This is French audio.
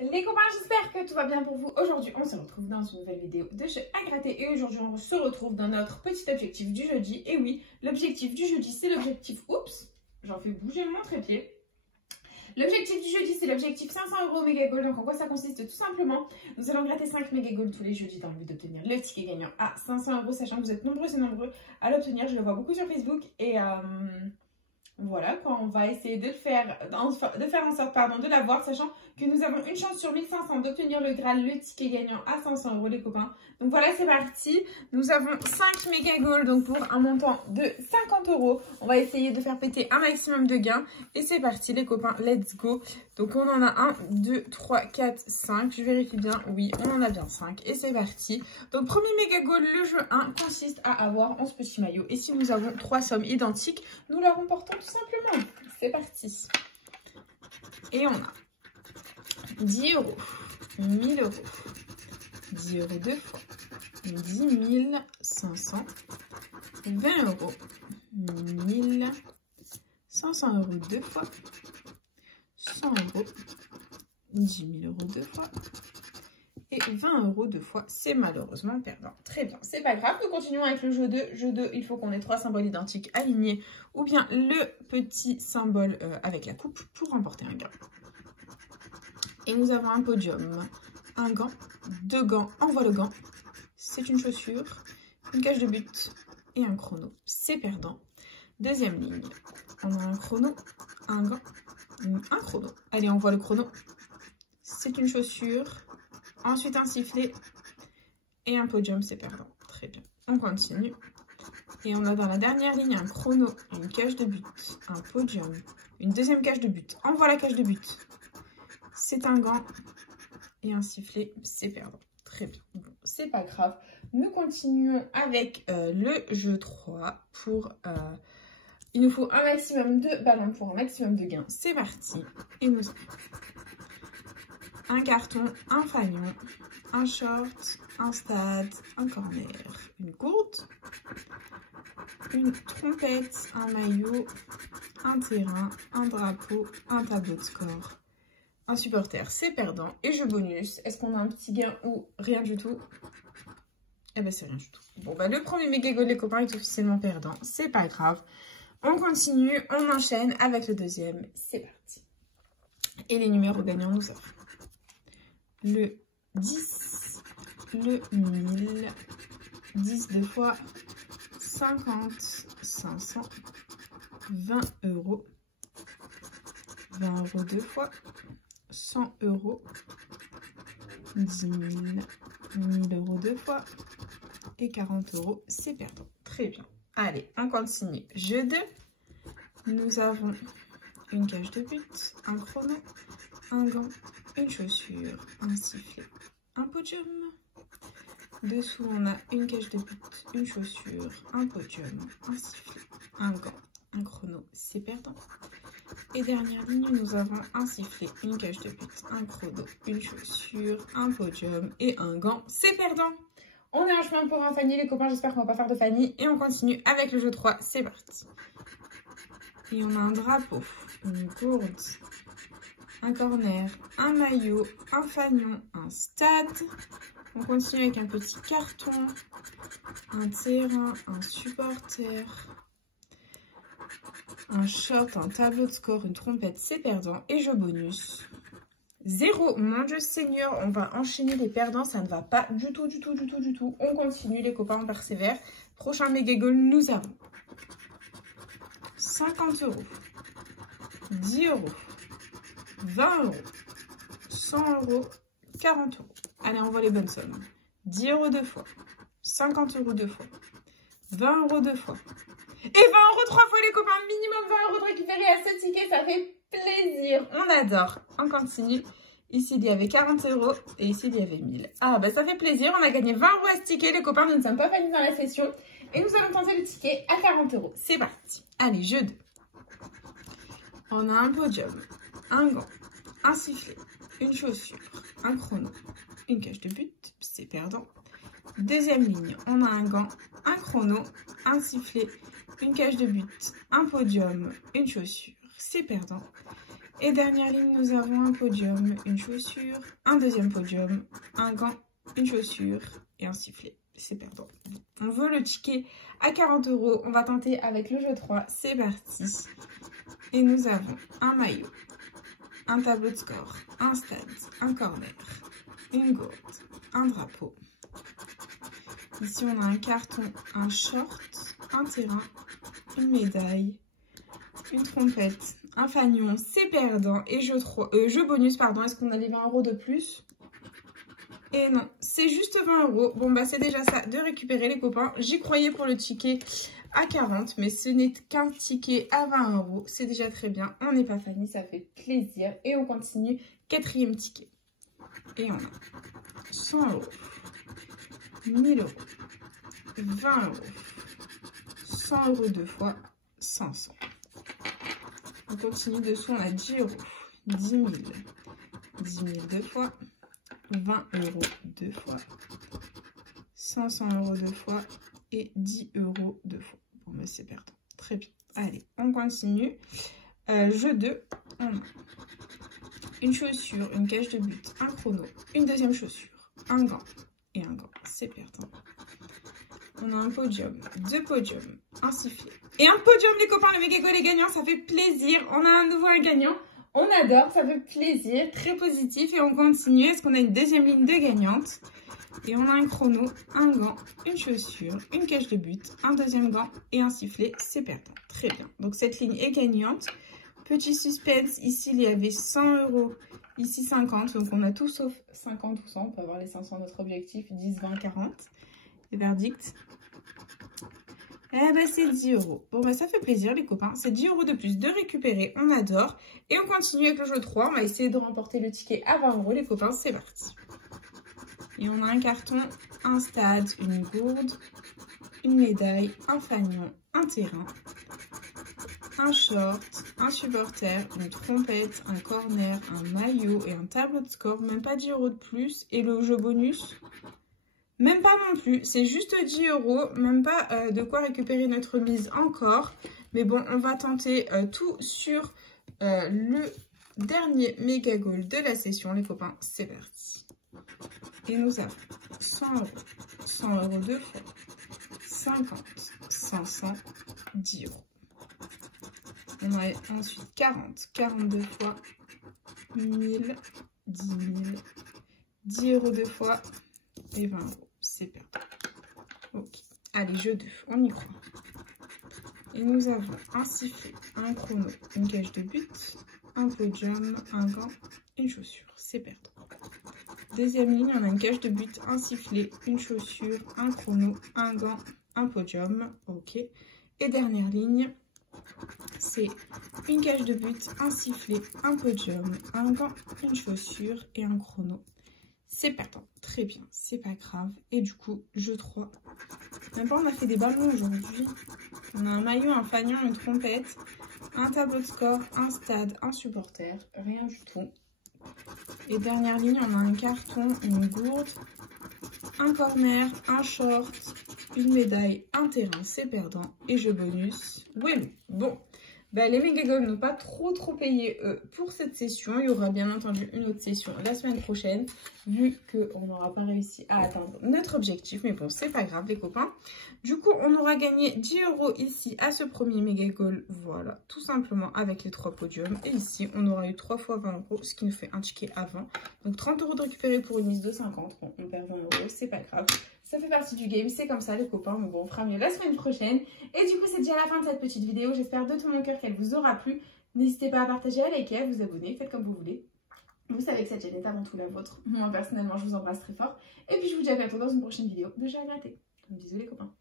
Les copains, j'espère que tout va bien pour vous. Aujourd'hui, on se retrouve dans une nouvelle vidéo de jeux à gratter. Et aujourd'hui, on se retrouve dans notre petit objectif du jeudi. Et oui, l'objectif du jeudi, c'est l'objectif... Oups, j'en fais bouger mon trépied. L'objectif du jeudi, c'est l'objectif 500 € méga gold. Donc en quoi ça consiste? Tout simplement, nous allons gratter 5 méga gold tous les jeudis dans le but d'obtenir le ticket gagnant à 500 €, sachant que vous êtes nombreux et nombreux à l'obtenir. Je le vois beaucoup sur Facebook et... voilà, quand on va essayer de faire en sorte de l'avoir, sachant que nous avons une chance sur 1500 d'obtenir le Graal, le ticket gagnant à 500 € les copains. Donc voilà, c'est parti. Nous avons 5 méga gold, donc pour un montant de 50 €. On va essayer de faire péter un maximum de gains. Et c'est parti les copains, let's go. Donc on en a 1, 2, 3, 4, 5. Je vérifie bien, oui, on en a bien 5. Et c'est parti. Donc premier méga gold, le jeu 1 consiste à avoir 11 petits maillots. Et si nous avons 3 sommes identiques, nous la remportons tout simplement. C'est parti. Et on a 10 €, 1000 €, 10 € deux fois, 10 500, 20 €, 1000, 500 € deux fois, 100 €, 10 000 € deux fois et 20 € deux fois. C'est malheureusement perdant. Très bien, c'est pas grave. Nous continuons avec le jeu 2. Jeu 2, il faut qu'on ait 3 symboles identiques alignés ou bien le petit symbole avec la coupe pour remporter un gain. Et nous avons un podium, un gant, 2 gants, envoie le gant. C'est une chaussure, une cage de but et un chrono. C'est perdant. Deuxième ligne, on a un chrono, un gant, un chrono. Allez, on voit le chrono. C'est une chaussure. Ensuite, un sifflet et un podium, c'est perdant. Très bien. On continue. Et on a dans la dernière ligne un chrono, une cage de but, un podium, une deuxième cage de but. Envoie la cage de but. C'est un gant et un sifflet, c'est perdant. Très bien. Bon, c'est pas grave. Nous continuons avec le jeu 3 pour... il nous faut un maximum de ballons pour un maximum de gains. C'est parti. Et nous avons un carton, un fanion, un short, un stade, un corner, une gourde, une trompette, un maillot, un terrain, un drapeau, un tableau de score, un supporter, c'est perdant. Et jeu bonus, est-ce qu'on a un petit gain ou rien du tout? Eh ben c'est rien du tout. Bon bah le premier méga gold les copains est officiellement perdant, c'est pas grave. On continue, on enchaîne avec le deuxième, c'est parti. Et les numéros gagnants nous offrent le 10, le 1000, 10 deux fois, 50, 500, 20 €, 20 € deux fois, 100 €, 10 000, 1000 € deux fois et 40 €, c'est perdant. Très bien. Allez, on continue. Jeu 2. Nous avons une cage de but, un chrono, un gant, une chaussure, un sifflet, un podium. Dessous, on a une cage de but, une chaussure, un podium, un sifflet, un gant, un chrono, c'est perdant. Et dernière ligne, nous avons un sifflet, une cage de but, un chrono, une chaussure, un podium et un gant, c'est perdant. On a un chemin pour un Fanny, les copains, j'espère qu'on va pas faire de Fanny. Et on continue avec le jeu 3, c'est parti. Et on a un drapeau, une gourde, un corner, un maillot, un fanion, un stade. On continue avec un petit carton, un terrain, un supporter, un short, un tableau de score, une trompette, c'est perdant. Et jeu bonus. 0, mon Dieu Seigneur, on va enchaîner les perdants, ça ne va pas du tout, du tout, du tout, du tout. On continue les copains, on persévère. Prochain méga goal, nous avons 50 €, 10 €, 20 €, 100 €, 40 €. Allez, on voit les bonnes sommes. 10 € deux fois, 50 € deux fois, 20 € deux fois. Et 20 € trois fois les copains, minimum 20 € de récupérer à ce ticket, ça fait plaisir, on adore. On continue. Ici, il y avait 40 € et ici, il y avait 1000. Ah, bah ça fait plaisir. On a gagné 20 € à ce ticket. Les copains, nous ne sommes pas finis dans la session. Et nous allons tenter le ticket à 40 €. C'est parti. Allez, jeu 2. On a un podium, un gant, un sifflet, une chaussure, un chrono, une cage de but. C'est perdant. Deuxième ligne, on a un gant, un chrono, un sifflet, une cage de but, un podium, une chaussure. C'est perdant. Et dernière ligne, nous avons un podium, une chaussure, un deuxième podium, un gant, une chaussure et un sifflet. C'est perdant. On veut le ticket à 40 €. On va tenter avec le jeu 3. C'est parti. Et nous avons un maillot, un tableau de score, un stade, un corner, une gourde, un drapeau. Ici, on a un carton, un short, un terrain, une médaille, une trompette, un fanion, c'est perdant. Et jeu bonus, pardon. Est-ce qu'on a les 20 € de plus? Et non, c'est juste 20 €. Bon, bah c'est déjà ça de récupérer les copains. J'y croyais pour le ticket à 40, mais ce n'est qu'un ticket à 20 €. C'est déjà très bien. On n'est pas famille, ça fait plaisir. Et on continue. 4e ticket. Et on a 100 €, 1000 €, 20 €, 100 € deux fois, 500. On continue dessous, on a 10 €, 10 000, 10 000 deux fois, 20 € deux fois, 500 € deux fois et 10 € deux fois. Bon, mais c'est perdant. Très bien. Allez, on continue. Jeu 2, on a une chaussure, une cage de but, un chrono, une deuxième chaussure, un gant et un gant. C'est perdant. On a un podium, 2 podiums, un sifflet et un podium, les copains. Le méga goal est gagnant, ça fait plaisir. On a à nouveau un gagnant. On adore, ça fait plaisir, très positif. Et on continue. Est-ce qu'on a une deuxième ligne de gagnante? Et on a un chrono, un gant, une chaussure, une cage de but, un deuxième gant et un sifflet. C'est perdant. Très bien. Donc cette ligne est gagnante. Petit suspense, ici il y avait 100 €, ici 50. Donc on a tout sauf 50 ou 100. On peut avoir les 500, notre objectif, 10, 20, 40. Et verdict. Eh ben c'est 10 €. Bon ben ça fait plaisir les copains. C'est 10 € de plus de récupérer. On adore. Et on continue avec le jeu 3. On va essayer de remporter le ticket à 20 € les copains. C'est parti. Et on a un carton, un stade, une gourde, une médaille, un fanion, un terrain, un short, un supporter, une trompette, un corner, un maillot et un tableau de score. Même pas 10 € de plus. Et le jeu bonus, même pas non plus. C'est juste 10 €. Même pas de quoi récupérer notre mise encore. Mais bon, on va tenter tout sur le dernier méga goal de la session, les copains. C'est parti. Et nous avons 100 €, 100 € deux fois, 50, 500, 10 €. On a ensuite 40, 42 fois, 1000, 10 000, 10 € deux fois et 20 €. C'est perdant. Ok. Allez, jeu 2, on y croit. Et nous avons un sifflet, un chrono, une cage de but, un podium, un gant, une chaussure. C'est perdant. Deuxième ligne, on a une cage de but, un sifflet, une chaussure, un chrono, un gant, un podium. Ok. Et dernière ligne, c'est une cage de but, un sifflet, un podium, un gant, une chaussure et un chrono. C'est perdant. Très bien, c'est pas grave. Et du coup, jeu 3. Même pas, on a fait des ballons aujourd'hui. On a un maillot, un fanion, une trompette, un tableau de score, un stade, un supporter. Rien du tout. Et dernière ligne, on a un carton, une gourde, un corner, un short, une médaille, un terrain. C'est perdant. Et jeu bonus. Oui, bon. Bah, les méga goals n'ont pas trop payé pour cette session. Il y aura bien entendu une autre session la semaine prochaine, vu qu'on n'aura pas réussi à atteindre notre objectif. Mais bon, c'est pas grave les copains. Du coup, on aura gagné 10 € ici à ce premier méga goal. Voilà, tout simplement avec les 3 podiums. Et ici, on aura eu 3 fois 20 €, ce qui nous fait un ticket à 20. Donc 30 € de récupérer pour une mise de 50. Bon, on perd 20 €, c'est pas grave. Ça fait partie du game, c'est comme ça les copains, mais bon, on fera mieux la semaine prochaine. Et du coup, c'est déjà la fin de cette petite vidéo. J'espère de tout mon cœur qu'elle vous aura plu. N'hésitez pas à partager, à liker, à vous abonner, faites comme vous voulez. Vous savez que cette chaîne est avant tout la vôtre. Moi, personnellement, je vous embrasse très fort. Et puis, je vous dis à bientôt dans une prochaine vidéo de Jeux à gratter. Bisous les copains.